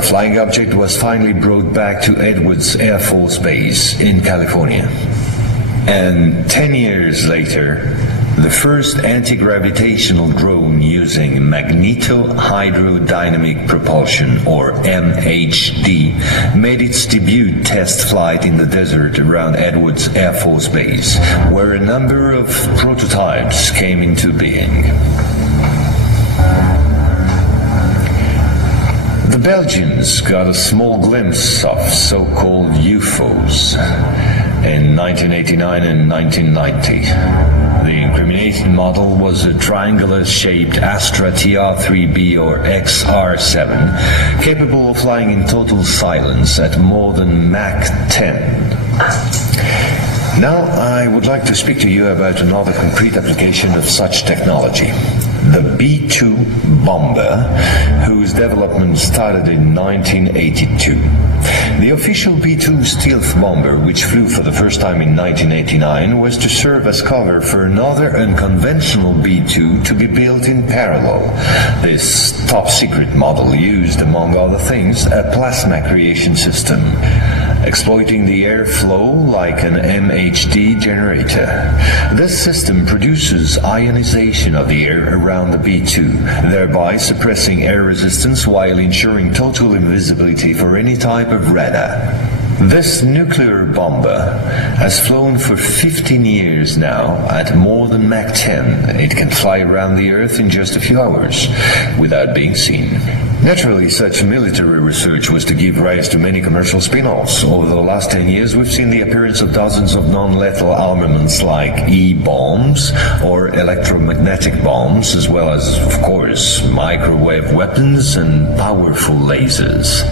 The flying object was finally brought back to Edwards Air Force Base in California. And 10 years later, the first anti-gravitational drone using magneto-hydrodynamic propulsion, or MHD, made its debut test flight in the desert around Edwards Air Force Base, where a number of prototypes came into being. The Belgians got a small glimpse of so-called UFOs in 1989 and 1990. The incriminating model was a triangular-shaped Astra TR-3B or XR-7, capable of flying in total silence at more than Mach 10. Now I would like to speak to you about another concrete application of such technology. The B-2 bomber, whose development started in 1982. The official B-2 stealth bomber, which flew for the first time in 1989, was to serve as cover for another unconventional B-2 to be built in parallel. This top-secret model used, among other things, a plasma creation system, exploiting the airflow like an MHD generator. This system produces ionization of the air around the B-2, thereby suppressing air resistance while ensuring total invisibility for any type of radar. This nuclear bomber has flown for 15 years now at more than Mach 10. It can fly around the Earth in just a few hours without being seen. Naturally, such military research was to give rise to many commercial spin-offs. Over the last 10 years, we've seen the appearance of dozens of non-lethal armaments like E-bombs or electromagnetic bombs, as well as, of course, microwave weapons and powerful lasers.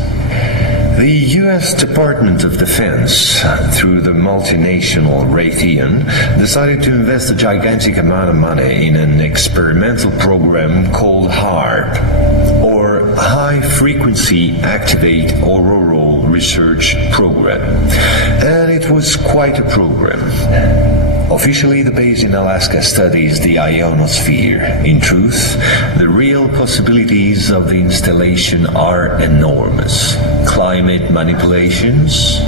The U.S. Department of Defense, through the multinational Raytheon, decided to invest a gigantic amount of money in an experimental program called HAARP, or High Frequency Activate Auroral Research Program. And it was quite a program. Officially, the base in Alaska studies the ionosphere. In truth, the real possibilities of the installation are enormous. Climate manipulations,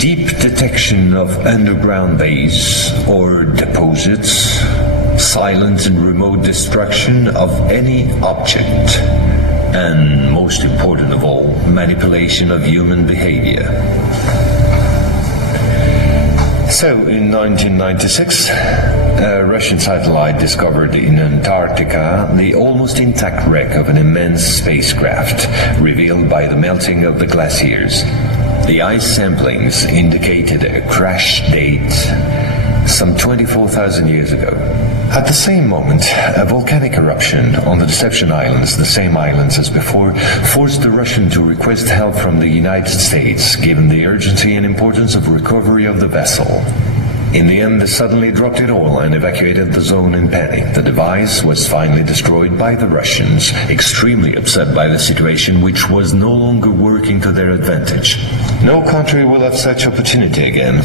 deep detection of underground base or deposits, silent and remote destruction of any object, and most important of all, manipulation of human behavior. So, in 1996, a Russian satellite discovered in Antarctica the almost intact wreck of an immense spacecraft, revealed by the melting of the glaciers. The ice samplings indicated a crash date some 24,000 years ago. At the same moment, a volcanic eruption on the Deception Islands, the same islands as before, forced the Russian to request help from the United States, given the urgency and importance of recovery of the vessel. In the end, they suddenly dropped it all and evacuated the zone in panic. The device was finally destroyed by the Russians, extremely upset by the situation, which was no longer working to their advantage. No country will have such opportunity again.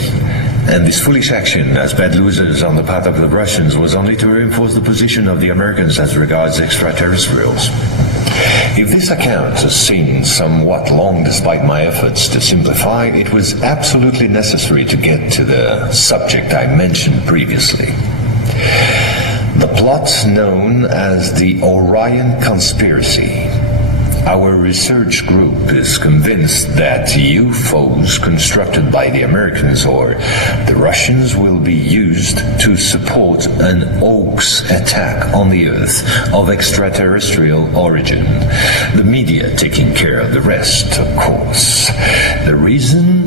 And this foolish action, as bad losers on the part of the Russians, was only to reinforce the position of the Americans as regards extraterrestrials. If this account has seemed somewhat long despite my efforts to simplify, it was absolutely necessary to get to the subject I mentioned previously. The plot known as the Orion Conspiracy. Our research group is convinced that UFOs constructed by the Americans or the Russians will be used to support an hoax attack on the Earth of extraterrestrial origin. The media taking care of the rest, of course. The reason?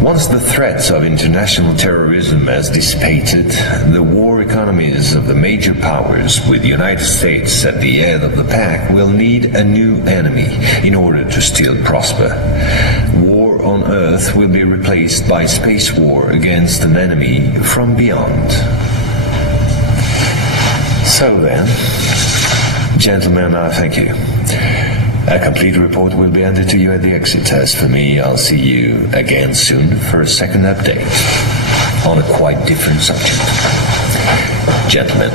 Once the threats of international terrorism has dissipated, the war economies of the major powers, with the United States at the head of the pack, will need a new enemy in order to still prosper. War on Earth will be replaced by space war against an enemy from beyond. So then, gentlemen, I thank you. A complete report will be handed to you at the exit. As for me, I'll see you again soon for a second update on a quite different subject. Gentlemen.